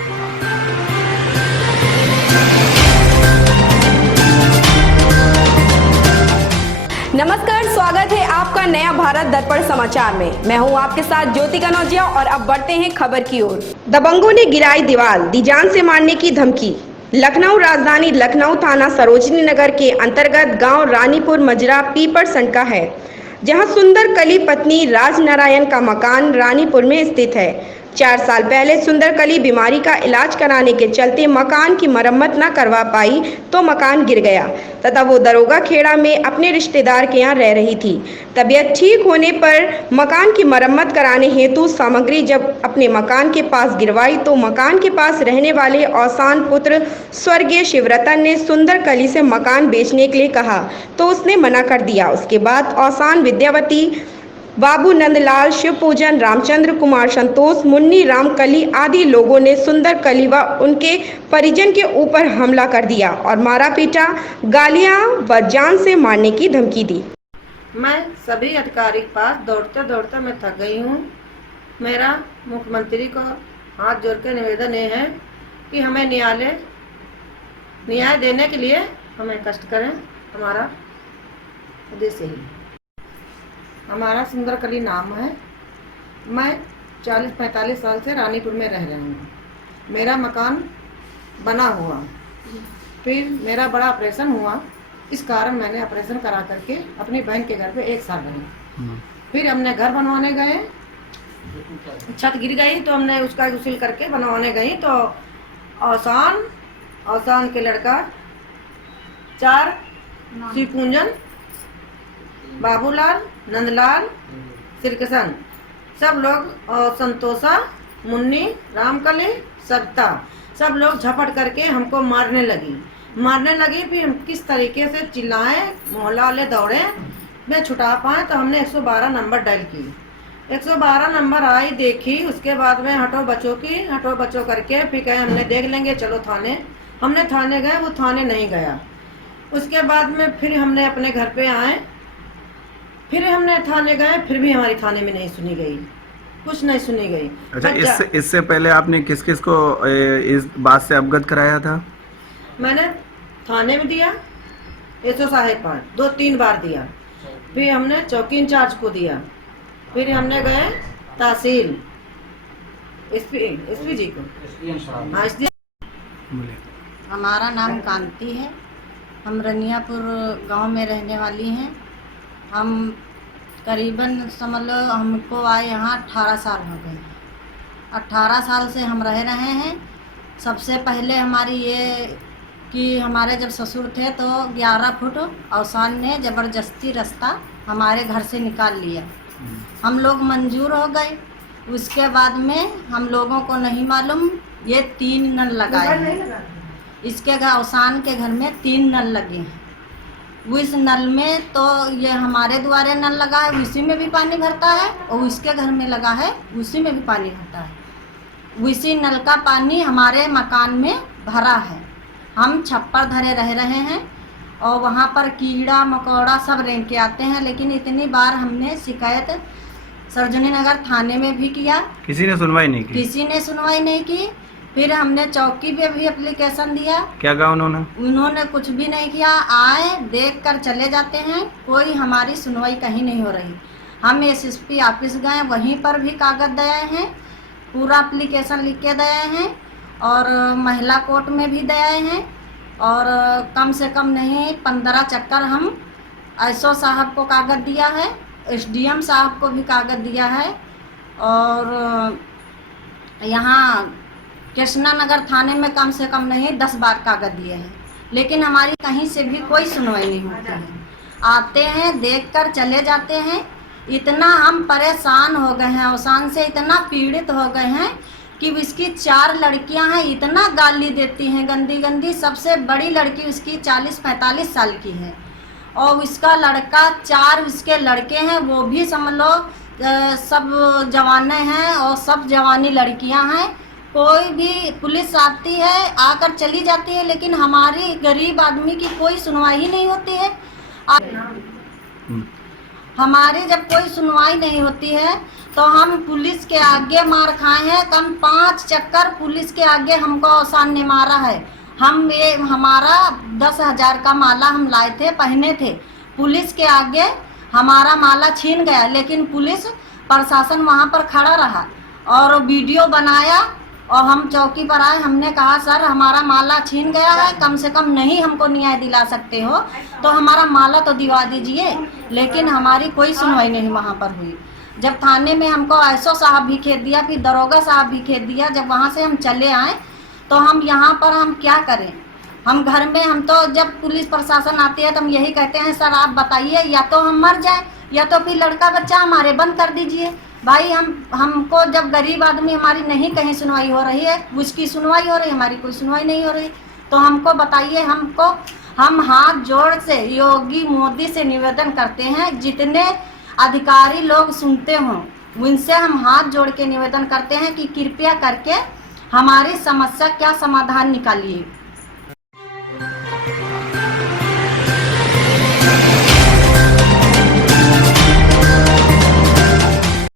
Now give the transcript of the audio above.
नमस्कार, स्वागत है आपका नया भारत दर्पण समाचार में। मैं हूं आपके साथ ज्योति कनौजिया और अब बढ़ते हैं खबर की ओर। दबंगों ने गिराई दीवार, दी जान से मारने की धमकी। लखनऊ राजधानी लखनऊ थाना सरोजनी नगर के अंतर्गत गांव रानीपुर मजरा पीपरसंड का है, जहां सुंदर कली पत्नी राजनारायण का मकान रानीपुर में स्थित है। 4 साल पहले सुंदर कली बीमारी का इलाज कराने के चलते मकान की मरम्मत न करवा पाई तो मकान गिर गया तथा वो दरोगा खेड़ा में अपने रिश्तेदार के यहाँ रह रही थी। तबीयत ठीक होने पर मकान की मरम्मत कराने हेतु सामग्री जब अपने मकान के पास गिरवाई तो मकान के पास रहने वाले औसान पुत्र स्वर्गीय शिवरतन ने सुंदर कली से मकान बेचने के लिए कहा तो उसने मना कर दिया। उसके बाद औसान विद्यावती, बाबू नंदलाल, शिव पूजन, रामचंद्र कुमार, संतोष, मुन्नी राम कली आदि लोगों ने सुंदर कली व उनके परिजन के ऊपर हमला कर दिया और मारा पीटा, गालियां व जान से मारने की धमकी दी। मैं सभी अधिकारी के पास दौड़ते दौड़ते मैं थक गई हूँ। मेरा मुख्यमंत्री को हाथ जोड़ के निवेदन ये है कि हमें न्याय देने के लिए हमें कष्ट करें। हमारा उद्देश्य ही हमारा सुंदर कली नाम है। मैं 40-45 साल से रानीपुर में रह रही हूँ। मेरा मकान बना हुआ, फिर मेरा बड़ा ऑपरेशन हुआ। इस कारण मैंने ऑपरेशन करा करके अपनी बहन के घर पे 1 साल रही। फिर हमने घर बनवाने गए, छत गिर गई तो हमने उसका उसील करके बनवाने गई तो औसान के लड़का 4 शिव पूजन, बाबूलाल, नंदलाल, श्रीकृष्ण सब लोग और संतोषा, मुन्नी, रामकली, सविता सब लोग झपट करके हमको मारने लगी। फिर हम किस तरीके से चिल्लाएं, मोहल्ला वाले दौड़े, मैं छुटा पाए तो हमने 112 नंबर डायल की। 112 नंबर आई, देखी, उसके बाद में हटो बचो करके फिर कहे हमने देख लेंगे, चलो थाने। हमने थाने गए, वो थाने नहीं गया। उसके बाद में फिर हमने अपने घर पे आए, फिर हमने थाने गए, फिर भी हमारी थाने में नहीं सुनी गई, कुछ नहीं सुनी गई। अच्छा, इससे पहले आपने किस किस को इस बात से अवगत कराया था? मैंने थाने में दिया, एसओ साहेब पर 2-3 बार दिया, फिर हमने चौकी इंचार्ज को दिया, फिर हमने गए तहसील एसपी जी को। हाँ, हमारा नाम कांति है। हम रनियापुर गांव में रहने वाली हैं। हम करीबन समझ लो हमको आए यहाँ 18 साल हो गए। 18 साल से हम रह रहे हैं। सबसे पहले हमारी ये कि हमारे जब ससुर थे तो 11 फुट औसान ने ज़बरदस्ती रास्ता हमारे घर से निकाल लिया। हम लोग मंजूर हो गए। उसके बाद में हम लोगों को नहीं मालूम ये 3 नल लगाए हैं। इसके औसान के घर में 3 नल लगे हैं। उस नल में तो ये हमारे द्वारे नल लगा है, उसी में भी पानी भरता है, और उसके घर में लगा है, उसी में भी पानी भरता है। उसी नल का पानी हमारे मकान में भरा है। हम छप्पर धरे रह रहे हैं और वहाँ पर कीड़ा मकोड़ा सब रेंग के आते हैं। लेकिन इतनी बार हमने शिकायत सरोजनी नगर थाने में भी किया, किसी ने सुनवाई नहीं की। फिर हमने चौकी पे भी एप्लीकेशन दिया। क्या कहा उन्होंने कुछ भी नहीं किया। आए, देख कर चले जाते हैं, कोई हमारी सुनवाई कहीं नहीं हो रही। हम एसएसपी ऑफिस गए, वहीं पर भी कागज दिए हैं, पूरा एप्लीकेशन लिख के दिए हैं, और महिला कोर्ट में भी दिए हैं, और कम से कम नहीं 15 चक्कर हम एसओ साहब को कागज दिया है, एसडीएम साहब को भी कागज दिया है, और यहाँ कृष्णा नगर थाने में कम से कम नहीं 10 बार कागज दिए हैं। लेकिन हमारी कहीं से भी कोई सुनवाई नहीं होती है। आते हैं, देखकर चले जाते हैं। इतना हम परेशान हो गए हैं, औसान से इतना पीड़ित हो गए हैं कि उसकी 4 लड़कियां हैं, इतना गाली देती हैं गंदी गंदी। सबसे बड़ी लड़की उसकी 40-45 साल की है, और उसका लड़का 4 उसके लड़के हैं, वो भी समझ लो सब जवाने हैं और सब जवानी लड़कियां हैं। कोई भी पुलिस आती है, आकर चली जाती है, लेकिन हमारी गरीब आदमी की कोई सुनवाई ही नहीं होती है। हमारी जब कोई सुनवाई नहीं होती है तो हम पुलिस के आगे मार खाए हैं। कम 5 चक्कर पुलिस के आगे हमको औसान ने मारा है। हम ये हमारा 10,000 का माला हम लाए थे, पहने थे। पुलिस के आगे हमारा माला छीन गया, लेकिन पुलिस प्रशासन वहाँ पर खड़ा रहा और वीडियो बनाया और हम चौकी पर आए। हमने कहा सर हमारा माला छीन गया है, कम से कम नहीं हमको न्याय दिला सकते हो तो हमारा माला तो दिवा दीजिए। लेकिन हमारी कोई सुनवाई नहीं वहाँ पर हुई। जब थाने में हमको एसओ साहब भी खेद दिया, फिर दरोगा साहब भी खेद दिया। जब वहाँ से हम चले आए तो हम यहाँ पर हम क्या करें। हम घर में हम तो जब पुलिस प्रशासन आती है तो हम यही कहते हैं सर आप बताइए, या तो हम मर जाएं या तो फिर लड़का बच्चा हमारे बंद कर दीजिए। भाई हमको जब गरीब आदमी हमारी नहीं कहीं सुनवाई हो रही है, उसकी सुनवाई हो रही है, हमारी कोई सुनवाई नहीं हो रही, तो हमको बताइए। हम हाथ जोड़ से योगी मोदी से निवेदन करते हैं, जितने अधिकारी लोग सुनते हों उनसे हम हाथ जोड़ के निवेदन करते हैं कि कृपया करके हमारी समस्या का समाधान निकालिए।